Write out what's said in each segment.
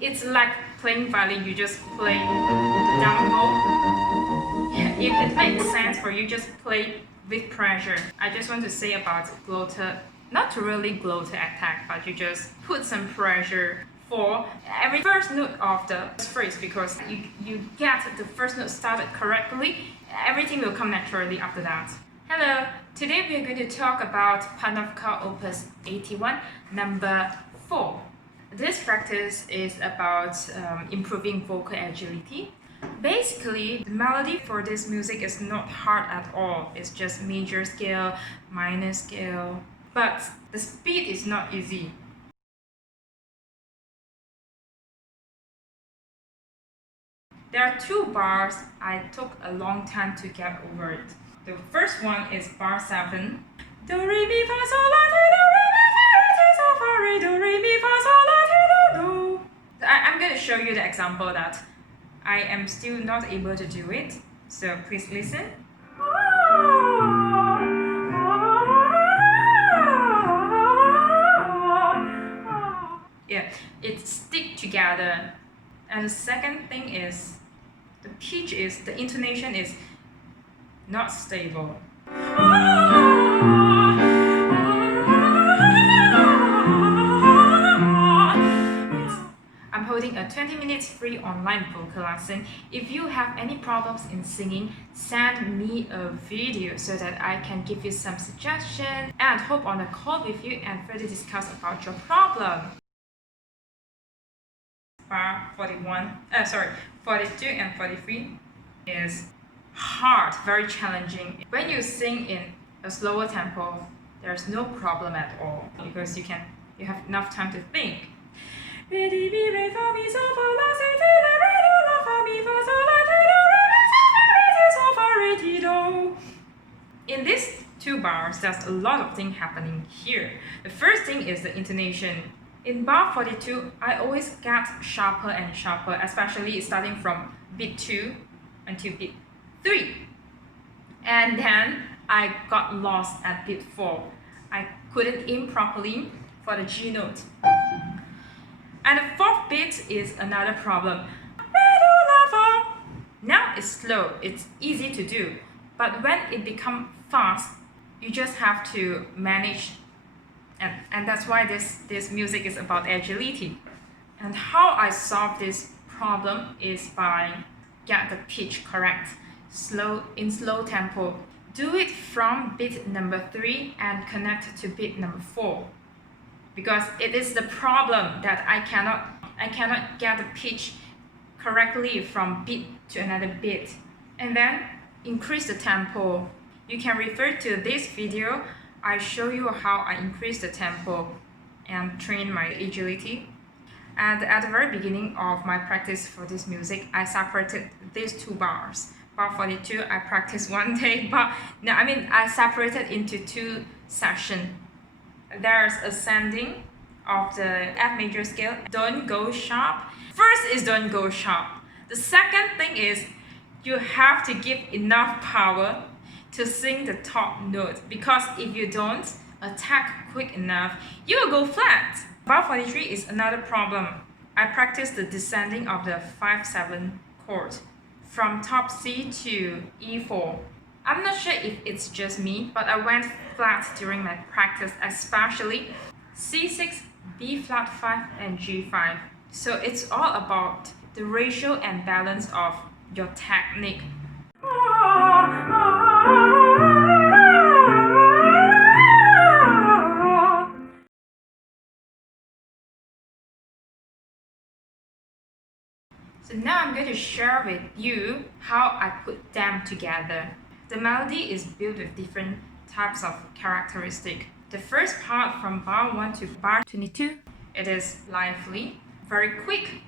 It's like playing violin, you just play the down bow. If it makes sense for you, just play with pressure. I just want to say about 𝗙𝗀𝗘𝗘, not really 𝗙𝗀𝗘𝗃 attack, but you just put some pressure for every first note of the phrase, because you get the first note started correctly, everything will come naturally after that. Hello, today we are going to talk about Panofka Opus 81, number 4. This practice is about improving vocal agility. Basically, the melody for this music is not hard at all. It's just major scale, minor scale, but the speed is not easy. There are 2 bars I took a long time to get over it. The first one is bar 7. Do, re, mi, fa, sol, la, ti, do, re, mi, fa, re, ti, sol, fa, re, do, re, mi, fa, sol, la, ti, do, do. I'm going to show you the example that I am still not able to do it. So please listen. Yeah, it stick together. And the second thing is the pitch is, the intonation is not stable. I'm holding a 20 minutes free online vocal lesson. If you have any problems in singing, send me a video so that I can give you some suggestions and hop on a call with you and further discuss about your problem. Bar 42 and 43 is hard, very challenging. When you sing in a slower tempo, there's no problem at all because you have enough time to think. In these 2 bars, there's a lot of things happening here. The first thing is the intonation. In bar 42, I always get sharper and sharper, especially starting from beat 2 until beat 3. And then I got lost at beat 4. I couldn't aim properly for the G note. And the 4th beat is another problem. Now it's slow, it's easy to do. But when it becomes fast, you just have to manage. And that's why this music is about agility. And how I solve this problem is by get the pitch correct, in slow tempo. Do it from beat number 3 and connect to beat number 4. Because it is the problem that I cannot get the pitch correctly from beat to another beat. And then increase the tempo. You can refer to this video. I show you how I increase the tempo and train my agility. And at the very beginning of my practice for this music, I separated these 2 bars. Bar 42, I practiced one day, but no, I separated into 2 sessions. There's ascending of the F major scale. Don't go sharp. First is don't go sharp. The second thing is you have to give enough power to sing the top note, because if you don't attack quick enough, you will go flat. Bar 43 is another problem. I practiced the descending of the 5-7 chord from top C to E4. I'm not sure if it's just me, but I went flat during my practice, especially C6, B flat 5 and G5. So it's all about the ratio and balance of your technique. So now I'm going to share with you how I put them together. The melody is built with different types of characteristics. The first part from bar 1 to bar 22, it is lively, very quick.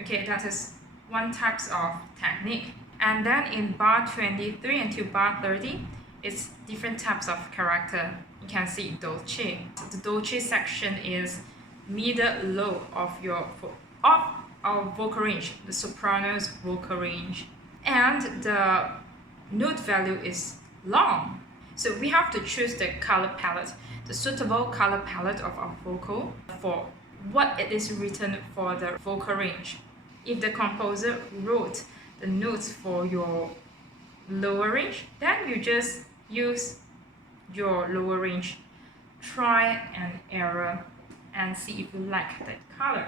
Okay, that is one type of technique. And then in bar 23 until bar 30, it's different types of character. You can see 𝗙𝗀𝗀𝗀. The 𝗙𝗀𝗀𝗀 section is middle low of our vocal range, the soprano's vocal range. And the note value is long. So we have to choose the color palette, the suitable color palette of our vocal for what it is written for the vocal range. If the composer wrote the notes for your lower range, then you just use your lower range, try and error, and see if you like that color.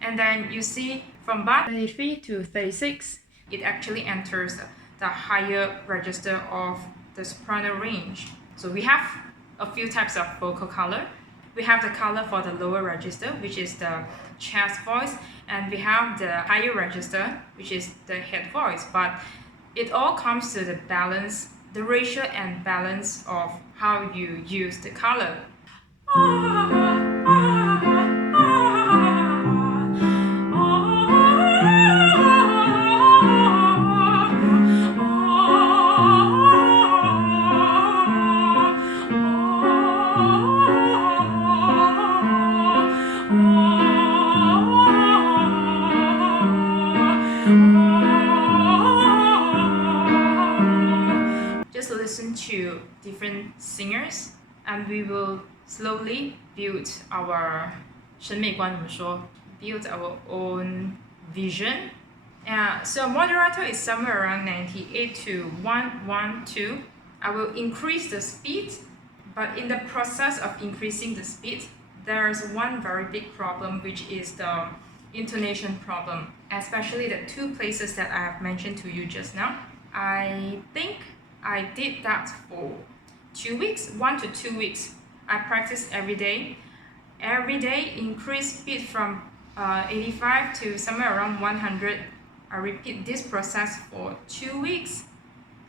And then you see from bar 33 to 36, it actually enters the higher register of the soprano range. So we have a few types of vocal color. We have the color for the lower register, which is the chest voice, and we have the higher register, which is the head voice. But it all comes to the balance, the ratio and balance of how you use the color. Just listen to different singers, and we will slowly build our 审美观怎么说? Build our own vision. So moderato is somewhere around 98 to 112. I will increase the speed, but in the process of increasing the speed, there's one very big problem, which is the intonation problem, especially the two places that I have mentioned to you just now. I think I did that for 2 weeks, 1 to 2 weeks. I practiced every day. Every day, increase speed from 85 to somewhere around 100. I repeat this process for 2 weeks.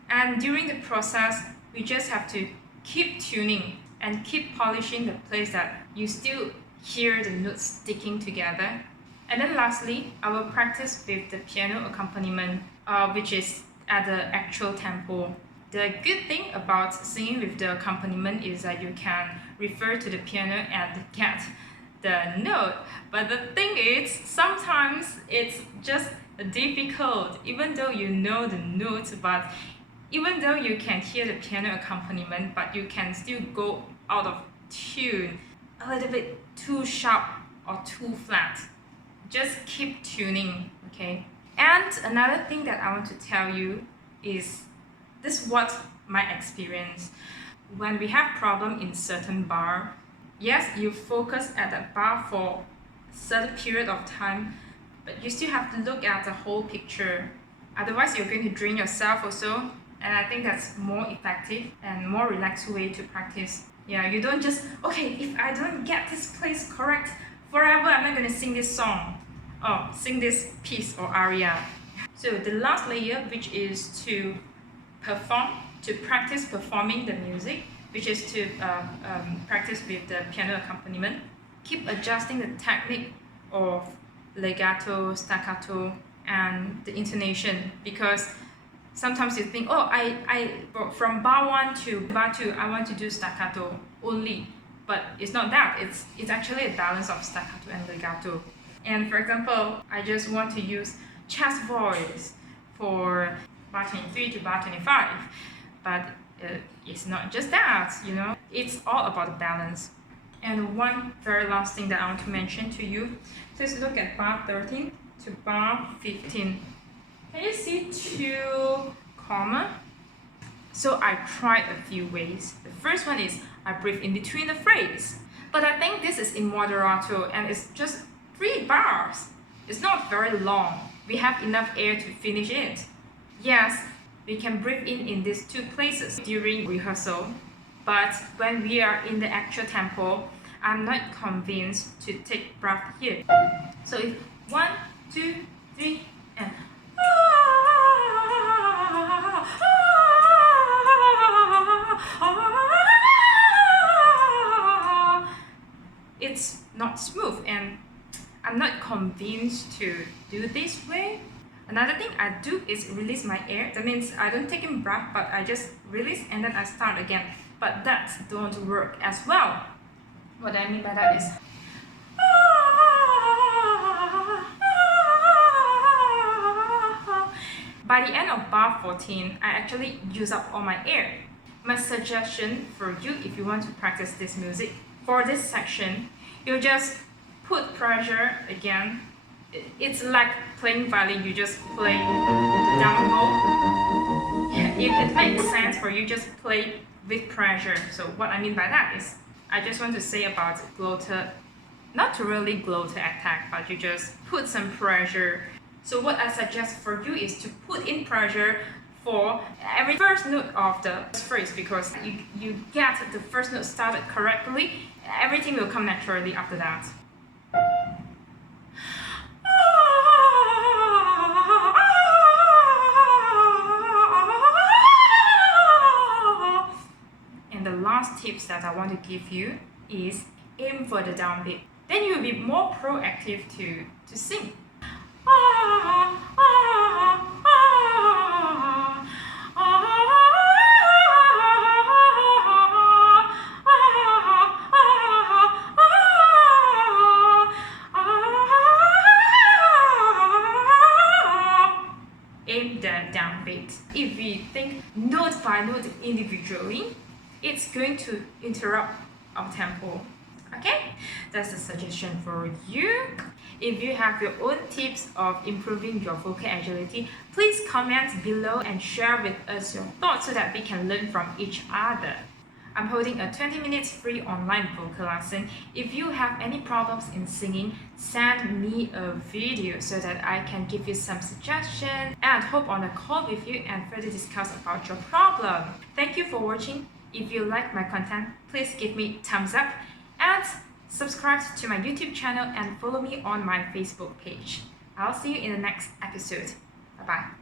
And during the process, we just have to keep tuning and keep polishing the place that you still hear the notes sticking together. And then lastly, I will practice with the piano accompaniment, which is at the actual tempo. The good thing about singing with the accompaniment is that you can refer to the piano and get the note. But the thing is, sometimes it's just difficult, even though you know the notes, but even though you can hear the piano accompaniment, but you can still go out of tune, a little bit too sharp or too flat. Just keep tuning, okay? And another thing that I want to tell you is this is what my experience. When we have problem in certain bar, yes, you focus at that bar for a certain period of time, but you still have to look at the whole picture. Otherwise, you're going to drain yourself also. And I think that's more effective and more relaxed way to practice. Yeah, you don't just, okay, if I don't get this place correct, forever I'm not going to sing this song or sing this piece or aria. So the last layer, which is to perform, to practice performing the music, which is to practice with the piano accompaniment. Keep adjusting the technique of legato, staccato, and the intonation, because sometimes you think, oh, from bar 1 to bar 2, I want to do staccato only. But it's not that. It's actually a balance of staccato and legato. And for example, I just want to use chest voice for bar 23 to bar 25. But it's not just that, you know. It's all about the balance. And one very last thing that I want to mention to you, please look at bar 13 to bar 15. Can you see 2 comma? So I tried a few ways. The first one is I breathe in between the phrase. But I think this is in moderato and it's just 3 bars. It's not very long. We have enough air to finish it. Yes, we can breathe in these 2 places during rehearsal. But when we are in the actual tempo, I'm not convinced to take breath here. So if 1, 2, 3, and it's not smooth, and I'm not convinced to do this way. Another thing I do is release my air. That means I don't take in breath, but I just release and then I start again. But that don't work as well. What I mean by that is by the end of bar 14, I actually use up all my air. My suggestion for you, if you want to practice this music, for this section, you just put pressure again. It's like playing violin, you just play the down bow. If it makes sense for you, just play with pressure. So what I mean by that is, I just want to say about 𝗙𝗘𝗘, not really 𝗙𝗘𝗘 attack, but you just put some pressure. So what I suggest for you is to put in pressure for every first note of the phrase, because you get the first note started correctly, everything will come naturally after that. And the last tips that I want to give you is aim for the downbeat. Then you will be more proactive to sing. Aim the downbeat. If we think note by note individually, it's going to interrupt our tempo. Okay, that's a suggestion for you. If you have your own tips of improving your vocal agility, please comment below and share with us your thoughts so that we can learn from each other. I'm holding a 20 minutes free online vocal lesson. If you have any problems in singing, send me a video so that I can give you some suggestions and hop on a call with you and further discuss about your problem. Thank you for watching. If you like my content, please give me thumbs up and subscribe to my YouTube channel and follow me on my Facebook page. I'll see you in the next episode. Bye-bye.